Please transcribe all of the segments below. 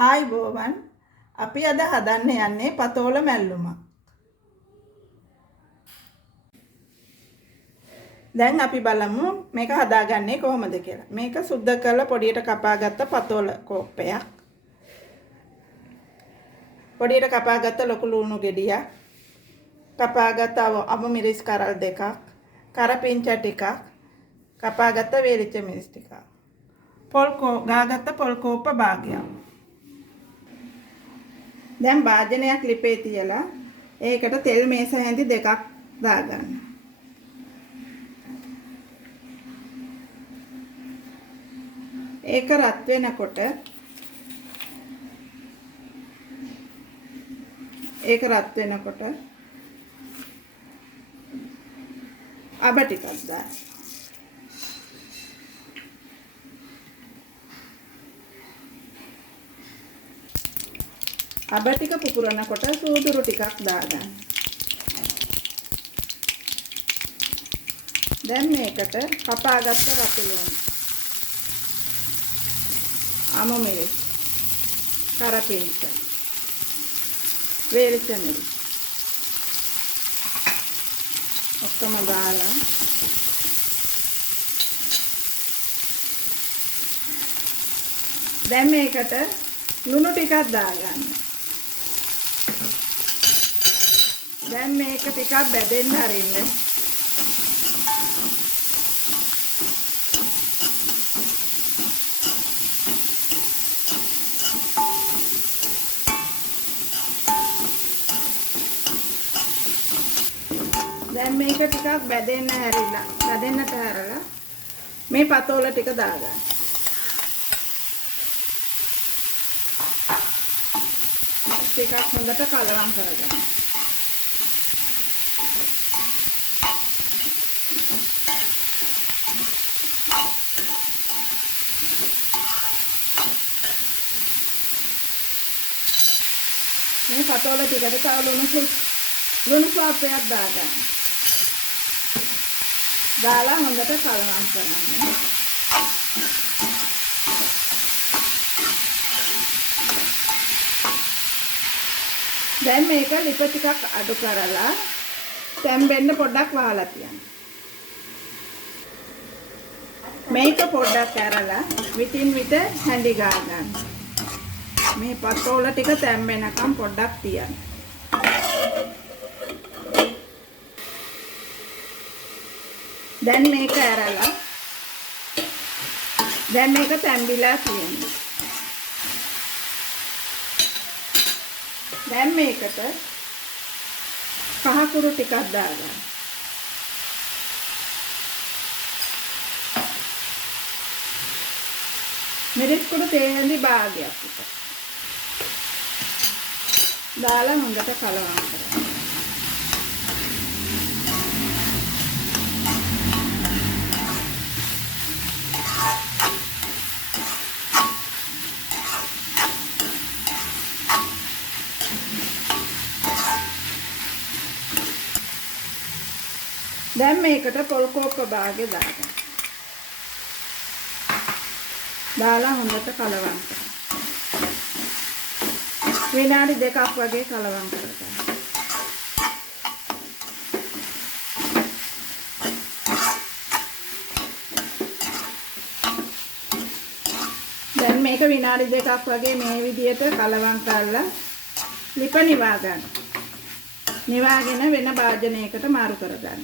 ආයිබෝවන් අපි අද හදන්න යන්නේ පතෝල මැල්ලුමක්. දැන් අපි බලමු මේක හදාගන්නේ කොහොමද කියලා. මේක සුද්ධ කරලා පොඩියට කපාගත්ත පතෝල කෝප්පයක්. පොඩියට කපාගත්ත ලොකු ලුණු ගෙඩියක්. කපාගත්ත අමු මිරිස් කරල් දෙකක්. කරපිංච ටිකක්. කපාගත්ත වේලිච්ච මිරිස් ටිකක්. ගාගත්ත පොල් කෝප්ප භාගයක්. දැන් භාජනයක් ලිපේ තියලා ඒකට තෙල් මේස හැඳි දෙකක් දාගන්න. ඒක රත් වෙනකොට අබ ටිකක් දාන්න. අබ ටික පුපුරනකොට සූදුරු ටිකක් දාගන්න. දැන් මේකට කපාගත්ත රතු ලුණු, අමු මිරිස්, කරපිංච, වේලිච්ච මිරිස් ඔක්කොම දාලා දැන් මේකට ලුණු ටිකක් දාගන්න. දැන් මේක ටිකක් බැදෙන්න අරින්න. දැන් මේක ටිකක් බැදෙන්නට හැරලා මේ පතෝල ටික දාගන්න. ටිකක් හොඳට කලවම් කරගන්න. මේ පතෝල ටිකට තව ලුණු ස්වාපයක් දාගන්න. දාලා හොඳට කලවම් කරන්න. දැන් මේක ලිප ටිකක් අඩු කරලා තැම්බෙන්න පොඩ්ඩක් වහලා තියන්න. මේක පොඩ්ඩක් ඇරලා විටින් විට හැඳි ගා ගන්න. මේ පතෝල ටික තැම්බෙනකම් පොඩ්ඩක් තියන්න. දැන් මේක ඇරලා දැන් මේක තැම්බිලා තියෙනවා. දැන් මේකට කහ කුරු ටිකක් දාගන්න. මිරිස් කුඩු තේ හැඳි භාගයක් විතර දාලා හොඳට කලවම් කරගන්න. දැන් මේකට පොල් කෝප්ප භාගෙ දාගන්න. දාලා හොඳට කලවම් කරගන්න. විනාඩි 2ක් වගේ කලවම් කරගන්න. දැන් මේක විනාඩි 2ක් වගේ මේ විදිහට කලවම් කරලා ලිප නිවා ගන්න. නිවාගෙන වෙන භාජනයකට මාරු කරගන්න.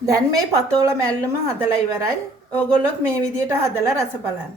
දැන් මේ පතෝල මැල්ලුම හදලා ඉවරයි. ඕගොල්ලොත් මේ විදිහට හදලා රස බලන්න.